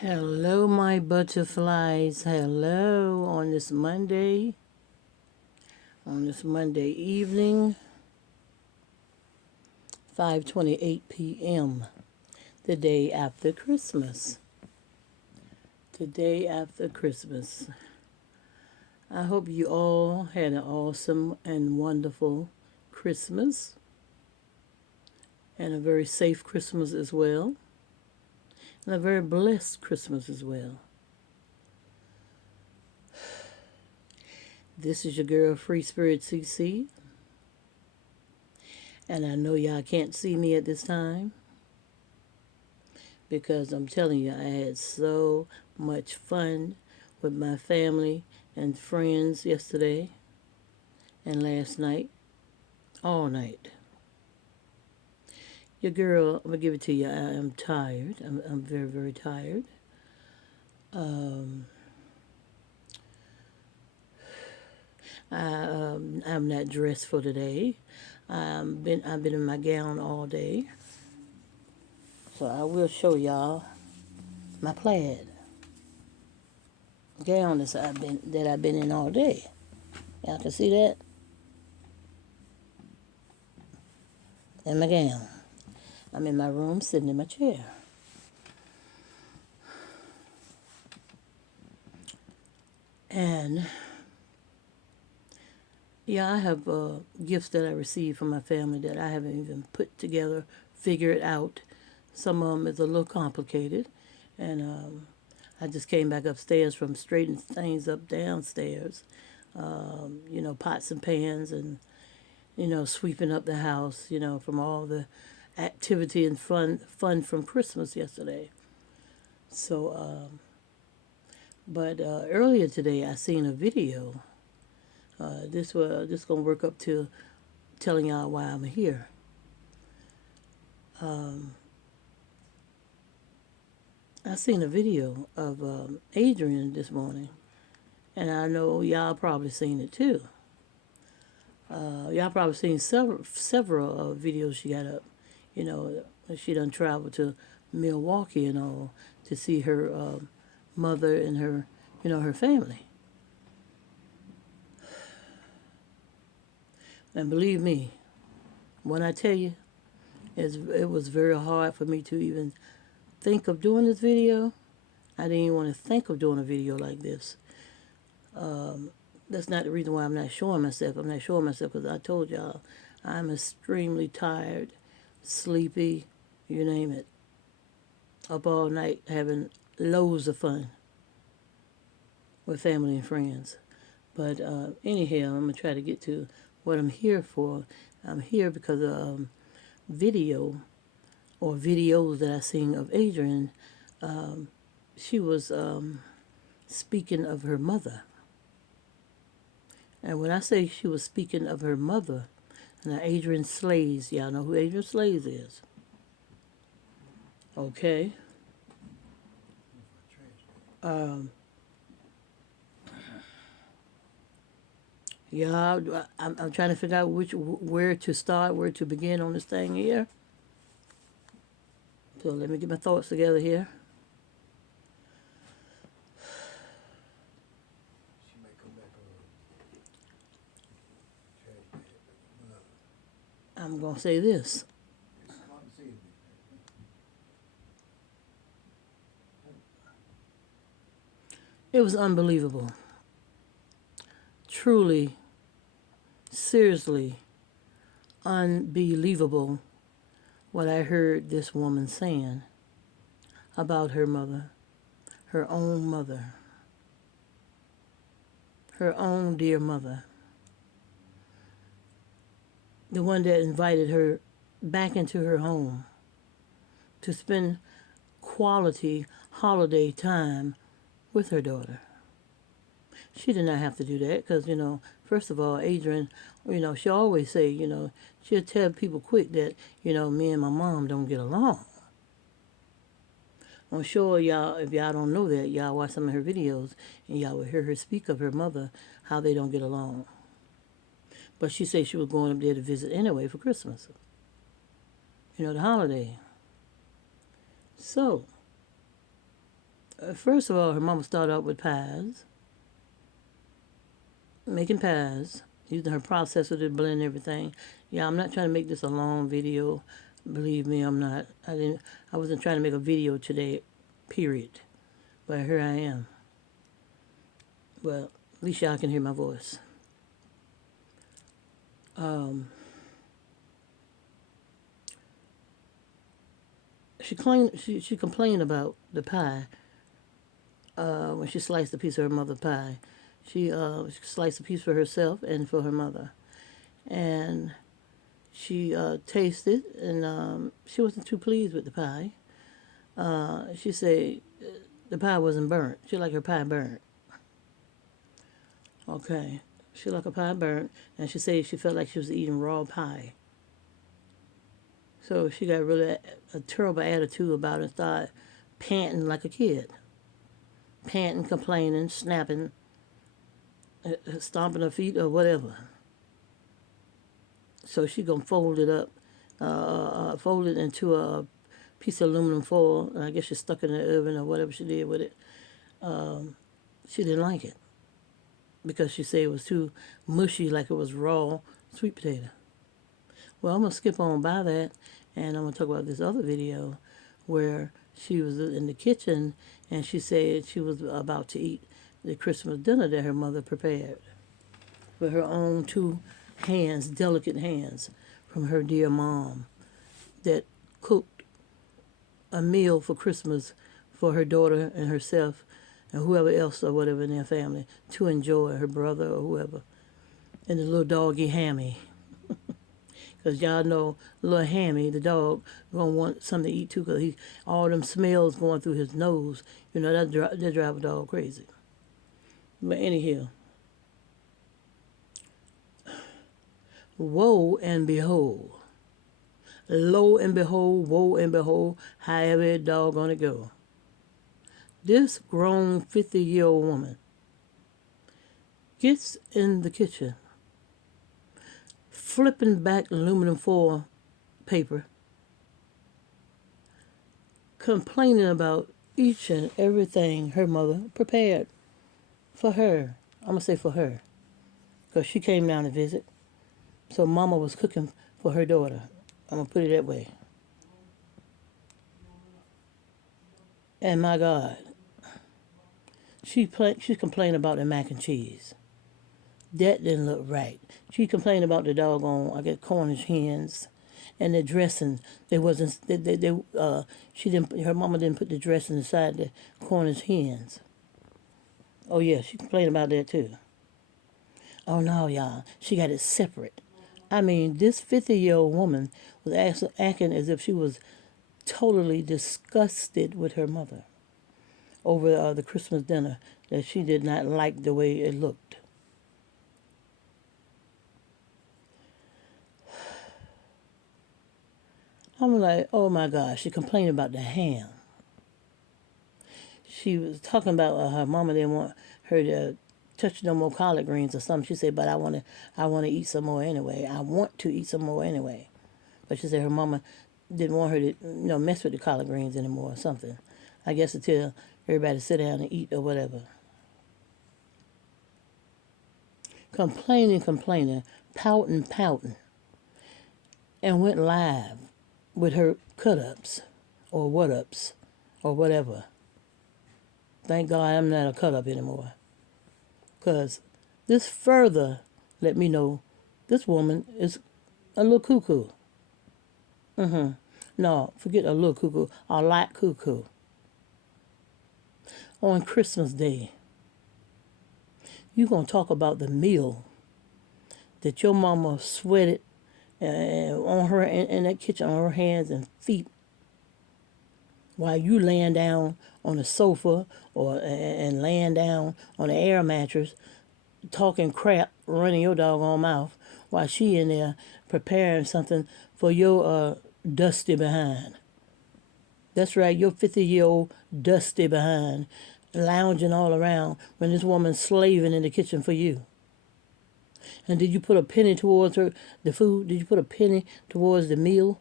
Hello, my butterflies. Hello on this Monday evening, 5:28 p.m., the day after Christmas. The day after Christmas. I hope you all had an awesome and wonderful Christmas and a very safe Christmas as well, and a very blessed Christmas as well. This is your girl, Free Spirit CC, and I know y'all can't see me at this time because I'm telling you, I had so much fun with my family and friends yesterday and last night, all night. Your girl, I'm going to give it to you. I am tired. I'm very, very tired. Um, I'm not dressed for today. I've been in my gown all day. So I will show y'all my plaid gown that I've been in all day. Y'all can see that? And my gown. I'm in my room sitting in my chair. And yeah, I have gifts that I received from my family that I haven't even put together, figured out. Some of them is a little complicated. And I just came back upstairs from straightening things up downstairs. Pots and pans and, sweeping up the house, from all the activity and fun from Christmas yesterday. So, but earlier today I seen a video. This gonna work up to telling y'all why I'm here. I seen a video of Adrian this morning, and I know y'all probably seen it too. Y'all probably seen several videos she got up. She done traveled to Milwaukee and all to see her mother and her family. And believe me, when I tell you, it was very hard for me to even think of doing this video. I didn't even want to think of doing a video like this. That's not the reason why I'm not showing myself. I'm not showing myself because I told y'all I'm extremely tired, sleepy, you name it. Up all night having loads of fun with family and friends. But anyhow, I'm going to try to get to what I'm here for. I'm here because of video or videos that I seen of Adrian. She was speaking of her mother. And when I say she was speaking of her mother, now Adrian Slays, y'all know who Adrian Slays is. Okay. Yeah, I'm trying to figure out where to start, where to begin on this thing here. So let me get my thoughts together here. I'm going to say this. It was unbelievable. Truly, seriously, unbelievable what I heard this woman saying about her mother, her own dear mother, the one that invited her back into her home to spend quality holiday time with her daughter. She did not have to do that because, first of all, Adrian, she always say, she'll tell people quick that, me and my mom don't get along. I'm sure y'all, if y'all don't know that, y'all watch some of her videos and y'all will hear her speak of her mother, how they don't get along. But she said she was going up there to visit anyway for Christmas. The holiday. So, First of all, her mama started out with pies, making pies, using her processor to blend everything. Yeah, I'm not trying to make this a long video. Believe me, I'm not. I wasn't trying to make a video today, period. But here I am. Well, at least y'all can hear my voice. She complained about the pie when she sliced a piece of her mother's pie. She sliced a piece for herself and for her mother, and she tasted, and she wasn't too pleased with the pie. She said the pie wasn't burnt. She liked her pie burnt. Okay, she liked her pie burnt, and she said she felt like she was eating raw pie. So she got really a terrible attitude about it and started panting like a kid. Panting, complaining, snapping, stomping her feet or whatever. So she gonna fold it up, fold it into a piece of aluminum foil. And I guess she stuck it in the oven or whatever she did with it. She didn't like it because she said it was too mushy, like it was raw sweet potato. Well, I'm gonna skip on by that, and I'm gonna talk about this other video where she was in the kitchen and she said she was about to eat the Christmas dinner that her mother prepared with her own two hands, delicate hands from her dear mom that cooked a meal for Christmas for her daughter and herself and whoever else or whatever in their family to enjoy, her brother or whoever, and the little doggy Hammy. Because y'all know little Hammy, the dog, going to want something to eat too because all them smells going through his nose. You know, that drive a dog crazy. But anyhow, woe and behold. Lo and behold, woe and behold, however a dog gonna go. This grown 50-year-old woman gets in the kitchen, flipping back aluminum foil paper, complaining about each and everything her mother prepared for her. I'm gonna say for her, because she came down to visit. So mama was cooking for her daughter. I'm gonna put it that way. And my God, she complained about the mac and cheese. That didn't look right. She complained about the doggone, I guess, Cornish hens, and the dressing. They wasn't. She didn't. Her mama didn't put the dressing inside the Cornish hens. Oh yeah, she complained about that too. Oh no, y'all, she got it separate. I mean, this 50-year-old woman was acting as if she was totally disgusted with her mother over the Christmas dinner, that she did not like the way it looked. I'm like, oh my gosh, she complained about the ham. She was talking about her mama didn't want her to touch no more collard greens or something. She said, but I want to eat some more anyway. I want to eat some more anyway. But she said her mama didn't want her to, mess with the collard greens anymore or something. I guess until everybody sit down and eat or whatever. Complaining, pouting, and went live with her cut-ups or what-ups or whatever. Thank God I'm not a cut-up anymore. Because this further let me know this woman is a little cuckoo. No, forget a little cuckoo, a lot cuckoo. On Christmas Day, you're going to talk about the meal that your mama sweated on her in that kitchen, on her hands and feet, while you laying down on the sofa and laying down on the air mattress, talking crap, running your doggone mouth, while she in there preparing something for your dusty behind. That's right, your 50-year-old dusty behind, lounging all around when this woman's slaving in the kitchen for you. And did you put a penny towards the food? Did you put a penny towards the meal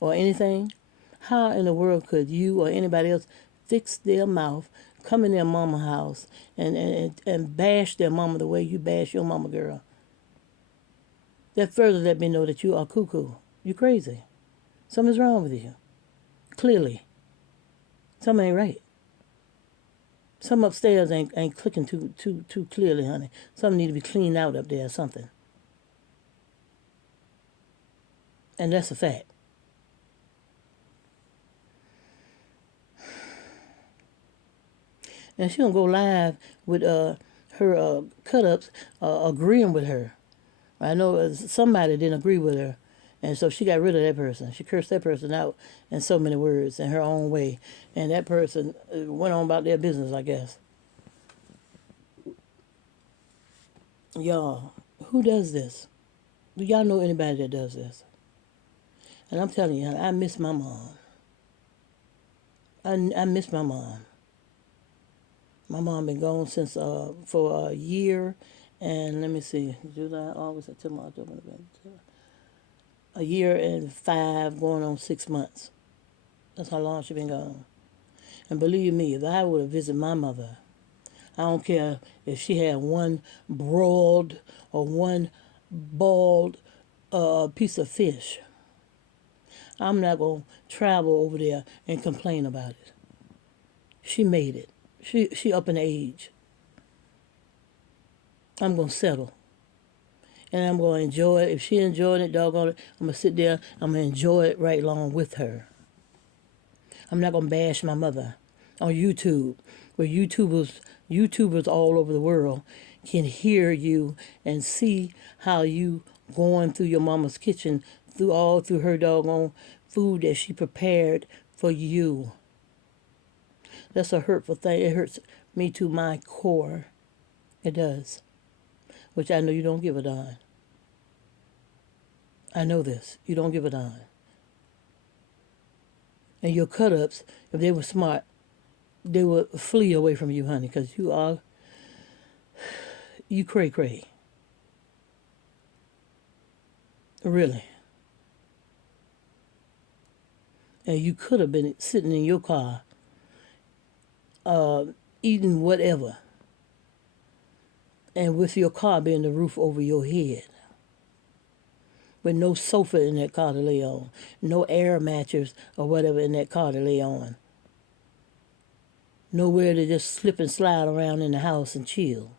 or anything? How in the world could you or anybody else fix their mouth, come in their mama house, and bash their mama the way you bash your mama, girl. That further let me know that you are cuckoo. You crazy. Something's wrong with you. Clearly. Something ain't right. Some upstairs ain't clicking too clearly, honey. Something need to be cleaned out up there or something. And that's a fact. And she gonna go live with her cut-ups agreeing with her. I know somebody didn't agree with her, and so she got rid of that person. She cursed that person out in so many words in her own way, and that person went on about their business, I guess. Y'all, who does this? Do y'all know anybody that does this? And I'm telling you, I miss my mom. I miss my mom. My mom been gone since for a year, and let me see, July, August, September, October, November, a year and 5, going on 6 months. That's how long she been gone. And believe me, if I would have visited my mother, I don't care if she had one broiled or one bald piece of fish. I'm not going to travel over there and complain about it. She made it. She up in age. I'm going to settle. And I'm going to enjoy it. If she enjoyed it, doggone it, I'm going to sit there. I'm going to enjoy it right along with her. I'm not going to bash my mother on YouTube, where YouTubers all over the world can hear you and see how you going through your mama's kitchen, through her doggone food that she prepared for you. That's a hurtful thing. It hurts me to my core. It does. Which I know you don't give a darn. I know this. You don't give a darn. And your cut-ups, if they were smart, they would flee away from you, honey, because you cray-cray. Really. And you could have been sitting in your car, eating whatever, and with your car being the roof over your head, with no sofa in that car to lay on, no air mattress or whatever in that car to lay on, nowhere to just slip and slide around in the house and chill.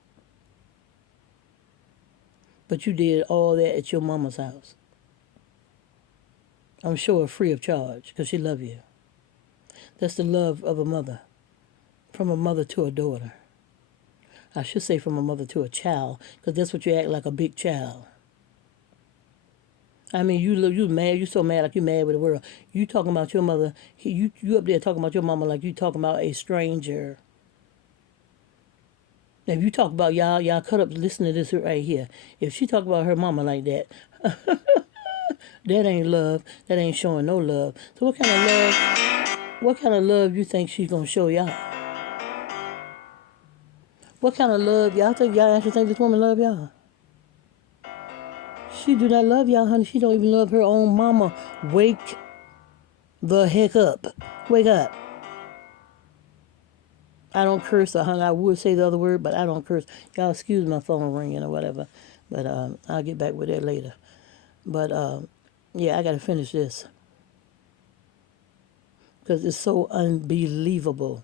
But you did all that at your mama's house. I'm sure free of charge, because she loved you. That's the love of a mother, from a mother to a daughter. I should say from a mother to a child, because that's what you act like, a big child. I mean, you mad, you so mad like you mad with the world. You talking about your mother, you up there talking about your mama like you talking about a stranger. If you talk about y'all cut up, listen to this right here. If she talk about her mama like that, that ain't love. That ain't showing no love. So what kind of love you think she's gonna show y'all? What kind of love y'all actually think this woman love y'all? She do not love y'all, honey. She don't even love her own mama. Wake the heck up. Wake up. I don't curse, honey. I would say the other word, but I don't curse. Y'all excuse my phone ringing or whatever. But I'll get back with that later. But yeah, I got to finish this, because it's so unbelievable.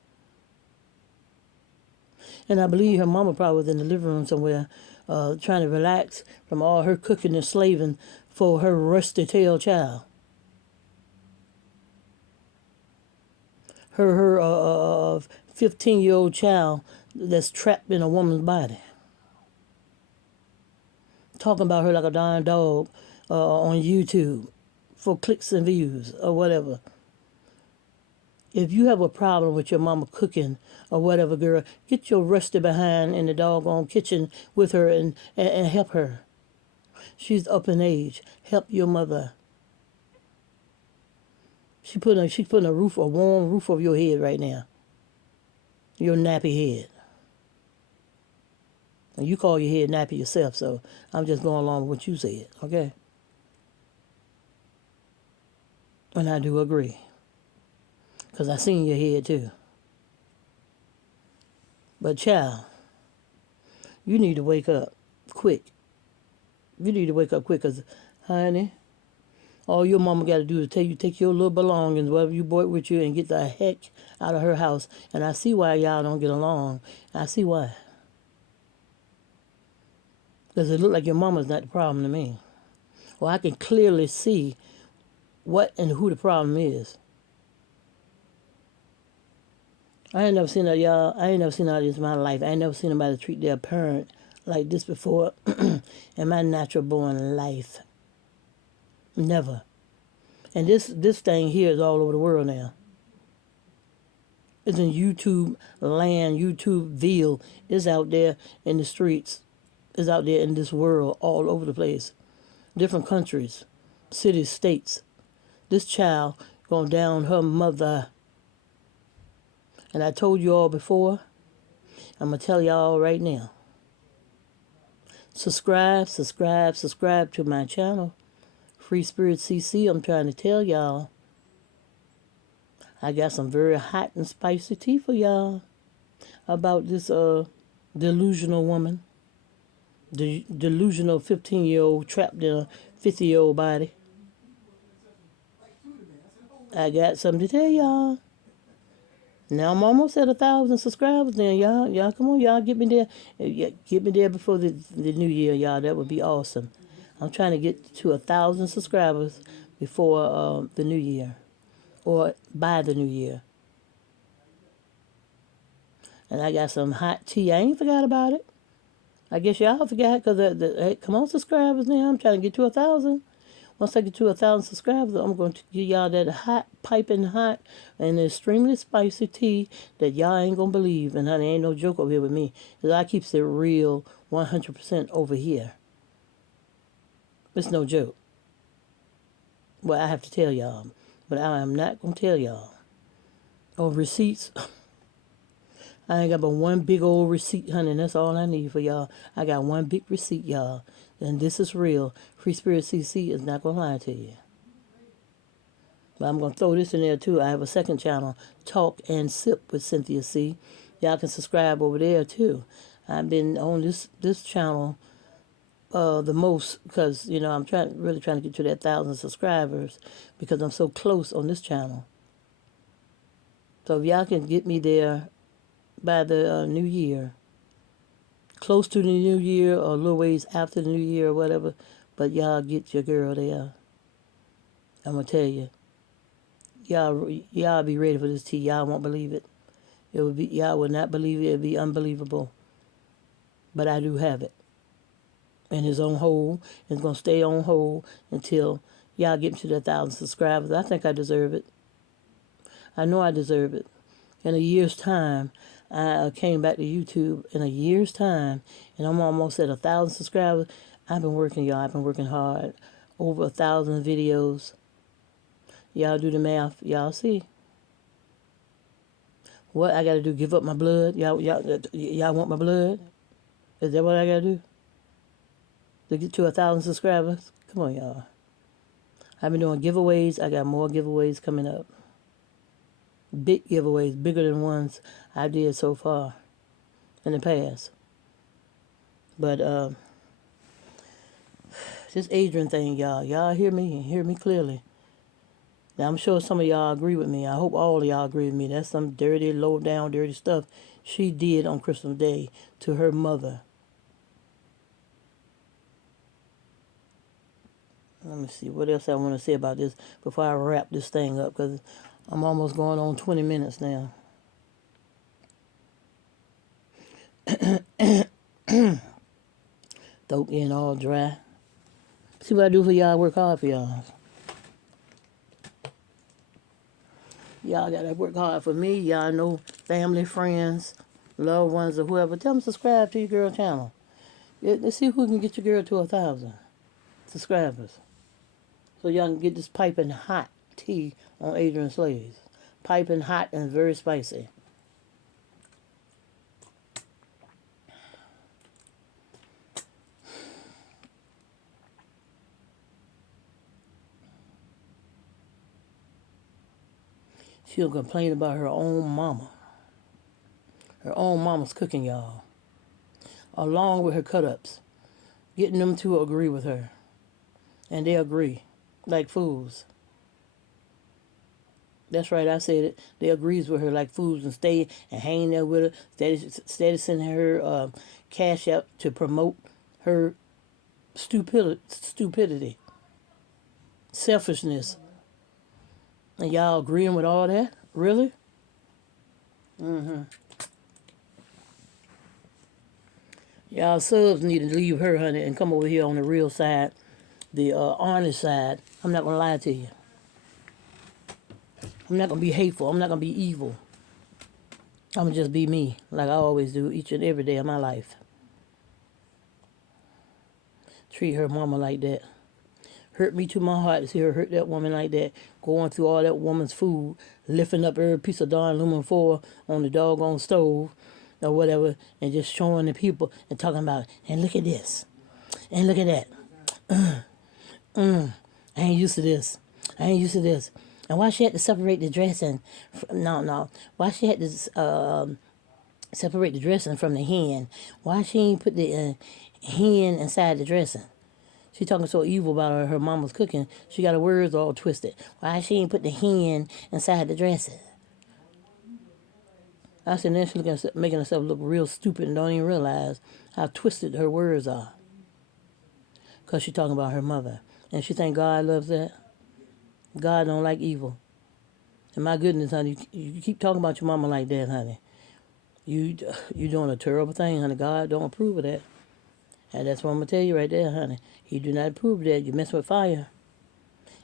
And I believe her mama probably was in the living room somewhere, trying to relax from all her cooking and slaving for her rusty-tailed child. Her 15-year-old child that's trapped in a woman's body. Talking about her like a darn dog on YouTube for clicks and views or whatever. If you have a problem with your mama cooking or whatever, girl, get your rusty behind in the doggone kitchen with her and help her. She's up in age. Help your mother. She's putting a warm roof over your head right now. Your nappy head. And you call your head nappy yourself, so I'm just going along with what you said, okay? And I do agree, because I seen your head too. But child, you need to wake up quick. You need to wake up quick, because, honey, all your mama got to do is tell you, take your little belongings, whatever you brought with you, and get the heck out of her house. And I see why y'all don't get along. I see why. Because it look like your mama's not the problem to me. Well, I can clearly see what and who the problem is. I ain't never seen that, y'all. I ain't never seen all this in my life. I ain't never seen nobody treat their parent like this before in my natural born life. Never. And this thing here is all over the world now. It's in YouTube land, YouTubeville. It's out there in the streets. It's out there in this world, all over the place. Different countries, cities, states. This child gonna down her mother. And I told you all before, I'm going to tell y'all right now. Subscribe to my channel. Free Spirit CC, I'm trying to tell y'all. I got some very hot and spicy tea for y'all about this delusional woman. The delusional 15-year-old trapped in a 50-year-old body. I got something to tell y'all. Now I'm almost at 1,000 subscribers now, y'all. Y'all, come on, y'all, get me there. Get me there before the new year, y'all. That would be awesome. I'm trying to get to 1,000 subscribers before the new year, or by the new year. And I got some hot tea. I ain't forgot about it. I guess y'all forgot, because hey, come on, subscribers now. I'm trying to get to 1,000. Once I get to 1,000 subscribers, I'm going to give y'all that hot, piping hot, and extremely spicy tea that y'all ain't going to believe. And honey, ain't no joke over here with me, because I keeps it real 100% over here. It's no joke. Well, I have to tell y'all, but I am not going to tell y'all. Oh, receipts. I ain't got but one big old receipt, honey, and that's all I need for y'all. I got one big receipt, y'all. And this is real. Free Spirit CC is not going to lie to you. But I'm going to throw this in there, too. I have a second channel, Talk and Sip with Cynthia C. Y'all can subscribe over there, too. I've been on this channel the most because, you know, I'm really trying to get to that 1,000 subscribers because I'm so close on this channel. So if y'all can get me there by the new year, close to the new year or a little ways after the new year or whatever, but y'all get your girl there. I'm going to tell you. Y'all be ready for this tea. Y'all won't believe it. Y'all will not believe it. It'll be unbelievable. But I do have it. And it's on hold. It's going to stay on hold until y'all get me to the 1,000 subscribers. I think I deserve it. I know I deserve it. In a year's time, I came back to YouTube in a year's time, and I'm almost at 1,000 subscribers. I've been working, y'all. I've been working hard. Over 1,000 videos. Y'all do the math. Y'all see. What I got to do? Give up my blood? Y'all want my blood? Is that what I got to do? To get to 1,000 subscribers? Come on, y'all. I've been doing giveaways. I got more giveaways coming up. Big giveaways, bigger than ones I did so far in the past. But this Adrian thing, y'all hear me clearly. Now I'm sure some of y'all agree with me. I hope all of y'all agree with me. That's some dirty, low down, dirty stuff she did on Christmas Day to her mother. Let me see what else I want to say about this before I wrap this thing up, because I'm almost going on 20 minutes now. Throat getting all dry. See what I do for y'all. I work hard for y'all. Y'all gotta work hard for me. Y'all know family, friends, loved ones, or whoever. Tell them to subscribe to your girl channel. Let's see who can get your girl to 1,000 subscribers. So y'all can get this piping hot tea on Adrian Slaves. Piping hot and very spicy. She'll complain about her own mama. Her own mama's cooking, y'all. Along with her cut-ups. Getting them to agree with her. And they agree. Like fools. That's right, I said it. They agrees with her like fools and stay and hang there with her. Steady sending her cash out to promote her stupidity. Selfishness. And y'all agreeing with all that? Really? Mm-hmm. Y'all subs need to leave her, honey, and come over here on the real side, the honest side. I'm not going to lie to you. I'm not going to be hateful. I'm not going to be evil. I'm going to just be me, like I always do each and every day of my life. Treat her mama like that. Hurt me to my heart to see her hurt that woman like that, going through all that woman's food, lifting up every piece of darn aluminum foil on the doggone stove or whatever, and just showing the people and talking about, and look at this, and look at that. I ain't used to this. I ain't used to this. And why she had to separate the dressing? No. Why she had to separate the dressing from the hen? Why she ain't put the hen inside the dressing? She talking so evil about her mama's cooking. She got her words all twisted. Why she ain't put the hen inside the dressing? I said, then she's making herself look real stupid and don't even realize how twisted her words are. Because she talking about her mother. And she think God loves that. God don't like evil. And my goodness, honey, you keep talking about your mama like that, honey. You doing a terrible thing, honey. God don't approve of that. And that's what I'm going to tell you right there, honey. He do not approve of that. You mess with fire.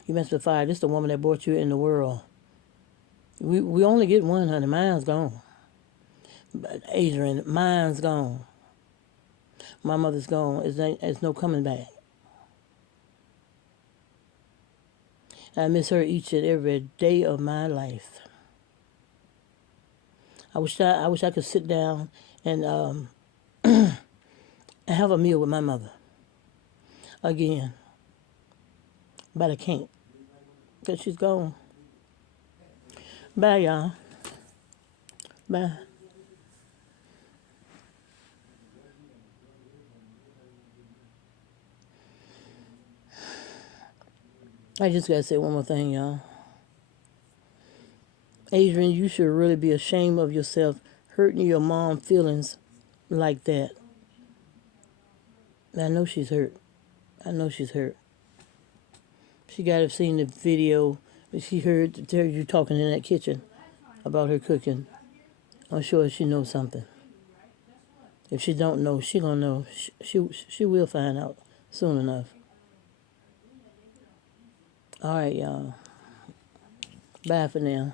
You mess with fire. This is the woman that brought you in the world. We only get one, honey. Mine's gone. Adrian, mine's gone. My mother's gone. There's no coming back. I miss her each and every day of my life. I wish I could sit down and have a meal with my mother again, but I can't because she's gone. Bye, y'all. Bye. I just gotta say one more thing, y'all. Adrian, you should really be ashamed of yourself hurting your mom's feelings like that. I know she's hurt. I know she's hurt. She got to have seen the video. She heard you talking in that kitchen about her cooking. I'm sure she knows something. If she don't know, she gonna know. She will find out soon enough. All right, y'all. Bye for now.